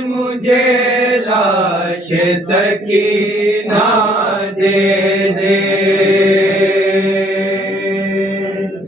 मुझे लाश सकीना दे दे।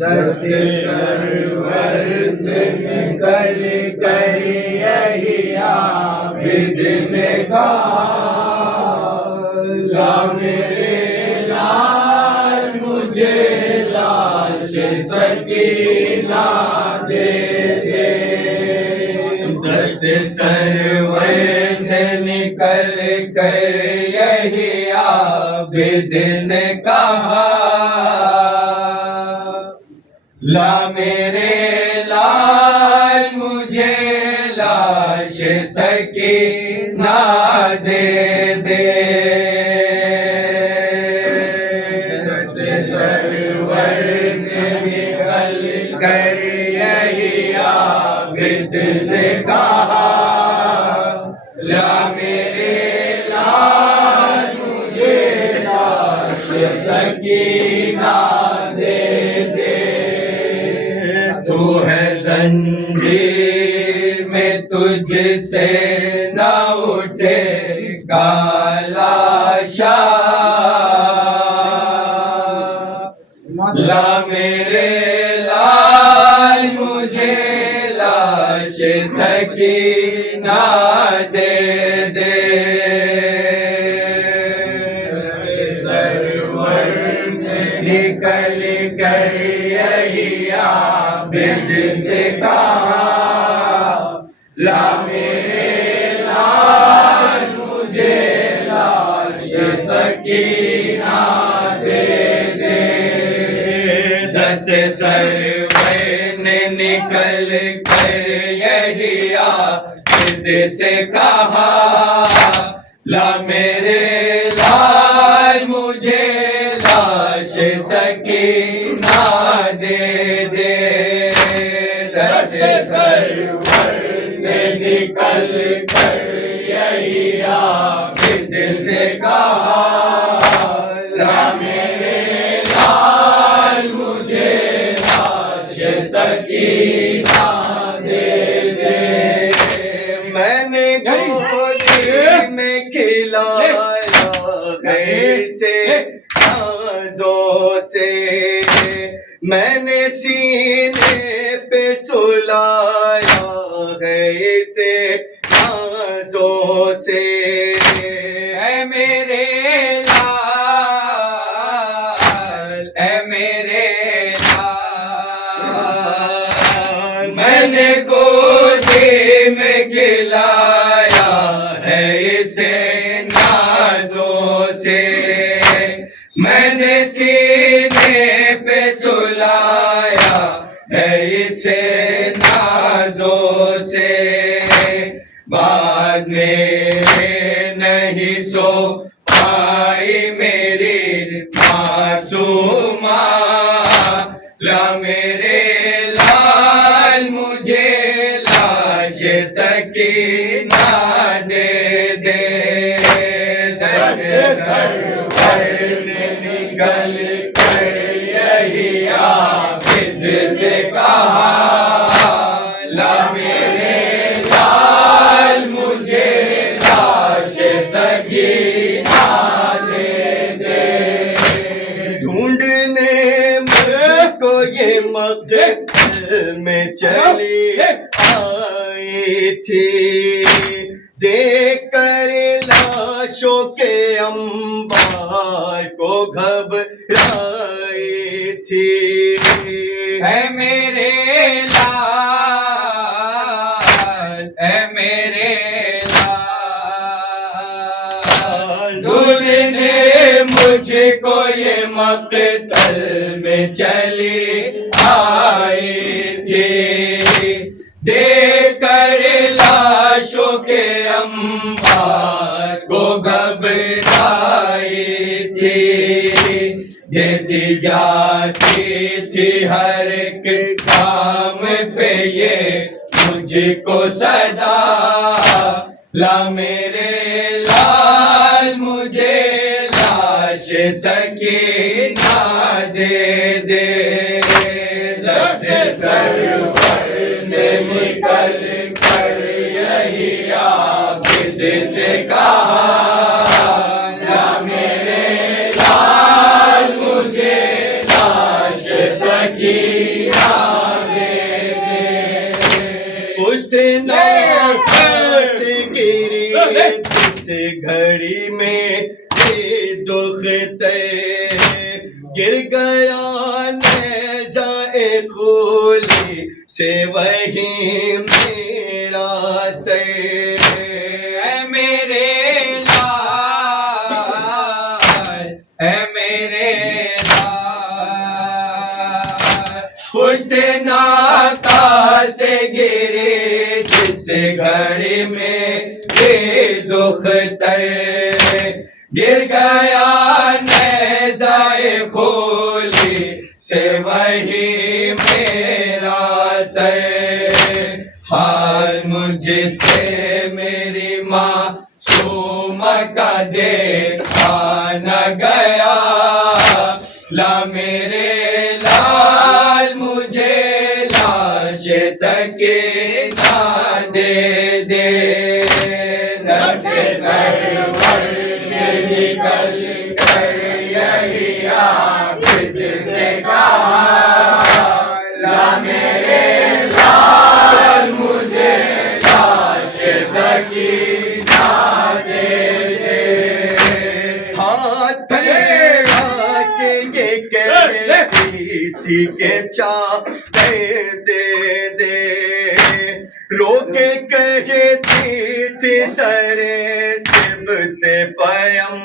दर्द सरवर से निकल कर यही आबिद से कहा, ला मेरे लाल मुझे लाश सकीना दे दे। दर्द सरवर से निकल कर यही आबिद से कहा, ला मेरे लाल मुझे लाश सकीना दे दे। दर्द सरवर से निकल कर यही आबिद से कहा, ला मेरे लाल मुझे लाश सकीना दे दे। तू है जंजीर में तुझसे न उठे लाशा, ला मेरे लाल मुझे लाश सकीना दे दे। सरवर से निकल कर यही आबिद से कहा, ला मेरे लाल मुझे लाश सकीना दे दे। दस्त सरवर ने निकल कर यही आबिद से कहा, ला मेरे लाल मुझे लाश सकीना दे दे। दर्द सरवर से निकल कर यही आबिद से कहा, ला मेरे लाल मुझे लाश सकीना दे दे। मैंने गोदी में खिलाया ऐसे नाज़ों से, मैंने सीने पे सुलाया है इसे नाज़ों से। ऐ मेरे लाल, ऐ मेरे लाल, मैंने गोदी में खिलाया है इसे नाज़ों से, मैंने सीने पे सुलाया है इसे नाज़ों से। बाद में नहीं सो पाई मेरी मासूमा, ला मेरे लाल मुझे लाश सकीना दे दे। दर्द सरवर से निकल कर यही आबिद से कहा, ला मेरे लाल मुझे लाश सकीना दे दे। ढूंढने मुझको ये मक़तल में चली आई थी, देखकर लाशों के अंबार को घबराई थी। है मेरे लाल, है मेरे लाल, ढूंढने मुझको ये मक़तल में चली आई थी, देखकर लाशों के अंबार को घबराई थी। देती जाती थी हर एक काम पे ये मुझको सदा, ला मेरे लाल मुझे लाश सकीना दे दे। दर्द सरवर से निकल कर यही से कहा ला मेरे लाल मुझे लाश सकीना दे दे। उस दिन से गिरी जिस घड़ी में ये दुख तय गिर गया नेज़ाए खूली से वही मेरा से। ऐ मेरे लाल, ऐ मेरे लाल, पुश्ते नाता से गिरे जिस घड़ी में ये दुख तय गिर गया नेज़ाए खोली से वही मेरा से। हाल मुझसे मेरी माँ सूम का देखा न गया ला मेरे लाल मुझे लाश सकीना दे दे। दस्ते सरवर से निकल कर यही आबिद से कहा ला मेरे लाल मुझे लाश सकीना दे दे। हाथ फैला के ये कहती थी के चाह दे दे दे रोके कहती थी सरे सिबते पयम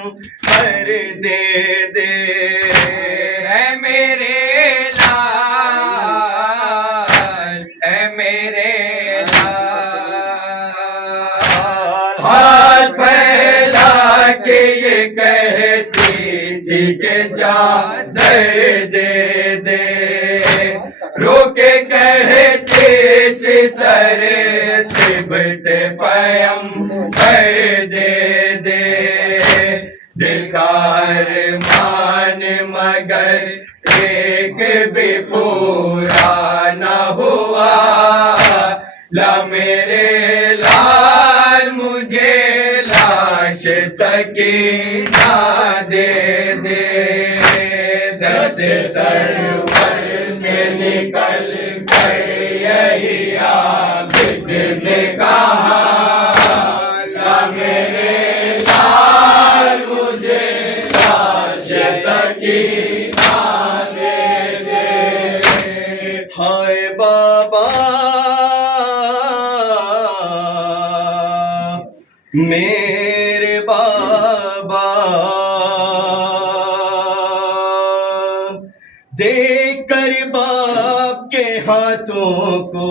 कर दे दे। ऐ मेरे लाल, ऐ मेरे लाल, हाथ फैला के ये कहती थी के चादर दे दे रोके कहते थे सरे सिबते पयम कर दे दे। दिल का अरमान मगर एक भी पूरा न हुआ ला मेरे लाल मुझे लाश सकीना दे दे। दर्द सरवर से निकल कर यही आबिद से कहा ला मेरे लाल मुझे लाश सकीना दे दे। हाय बाबा मेरे बाबा देख कर बाप के हाथों को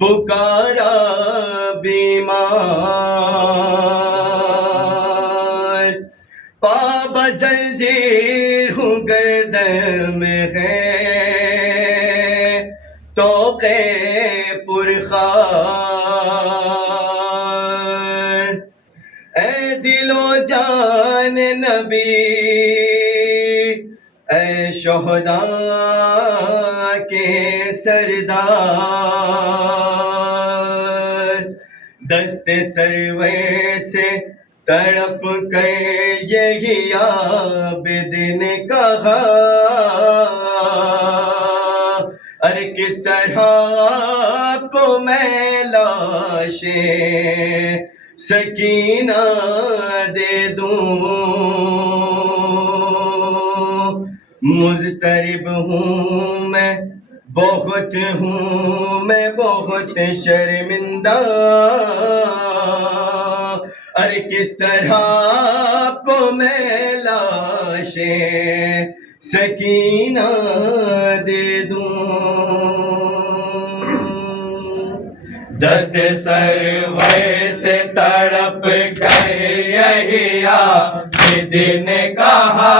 पुकारा बीमार पाबा जंजीर हूँ गर्दन में है तो के पुरखार। ऐ दिलो जान नबी ऐ शोहदा के सरदार दस्ते सरवे से तड़प कर यही आबिद ने कहा अरे किस तरह को मैं लाशे सकीना दे दूं। मुज़तरिब हूँ मैं बहुत शर्मिंदा अरे किस तरह को मैं लाशे सकीना दे दूं। दस्त सरवर से तड़प गए यही आबिद ने कहा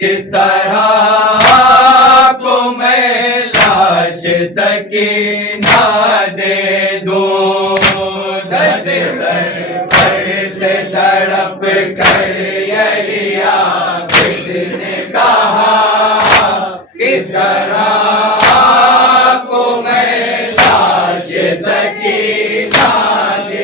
किस तरह को मैं लाश सकीना दे दूं। दस्त सरवर से तड़प कर यही आबिद ने कहा किस तरह को मैं लाश सकीना दे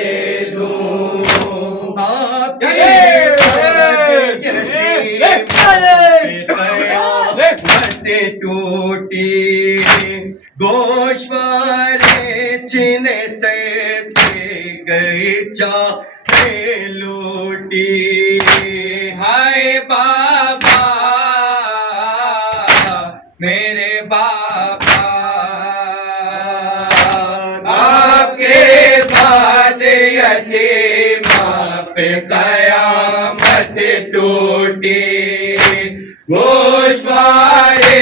जिन्हें सर से गई चाहे लूटी। हाय बाबा मेरे बाबा, आपके बाद यतीमा पे कयामत टूटी। गोश्वारे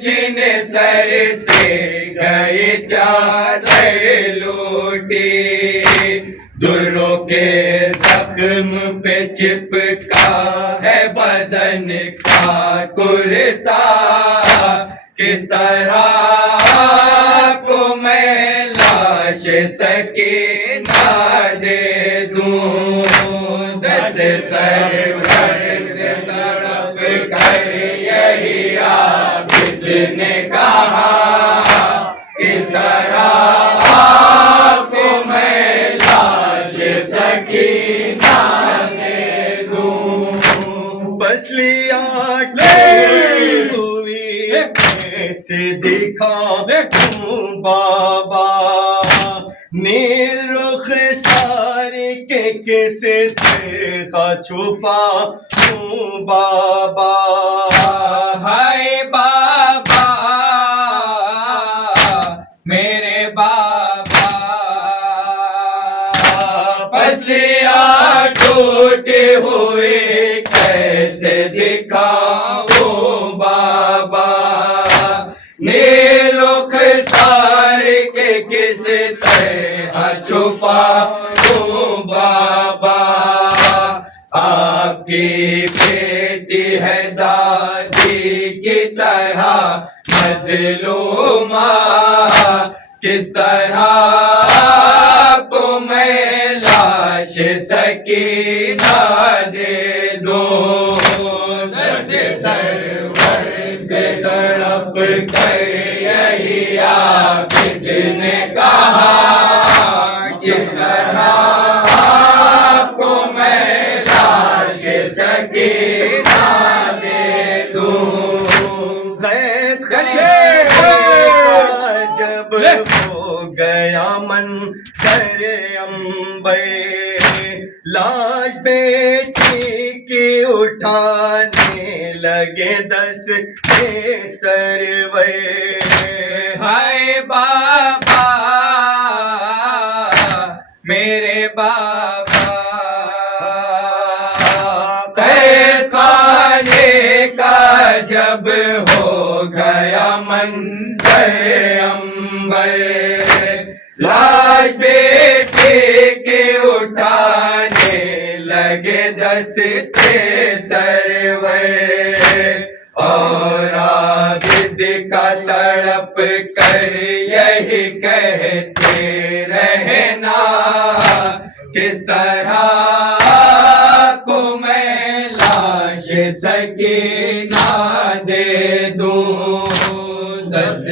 छिन सर से गए चादर लूटी। दुर्रों के जख्म पे चिपका है बदन का कुर्ता। किस तरह को मैं लाश सकीना दे दूं। दर्द सरवर से तड़प कर यही आबिद ने कहा। किस तरह को मैं लाश सकीना दे दूं। बस लिया टूटी हुई कैसे दिखा दूं बाबा। नील रुख सारे के किसे देखा छुपा दूं बाबा। हाय बाबा मेरे बाबा, पसलियाँ टूटे हुए कैसे दिखाऊं बाबा। नीलुख सारे के किस तरह छुपाऊं बाबा। आपकी बेटी है दादी की तरह मजलूमा। किस तरह को मैं लाश सकीना दे दूं। दर्द सरवर से तड़प कर यही आबिद ने कहा। किस तरह को मैं लाश सकीना दे दूं। कैद जब हो गया मन सर अंबर। लाश बेटी की उठाने लगे 10 सरवर। हाय बाबा मेरे बाबा, कैद खाने का जब हो गया मंजर अंबर। लाश बेटे के उठाने लगे 10 सरवर। और आबिद का तड़प कर यही कहते रहना। किस तरह को मैं लाश सकीना दे दूं। दर्द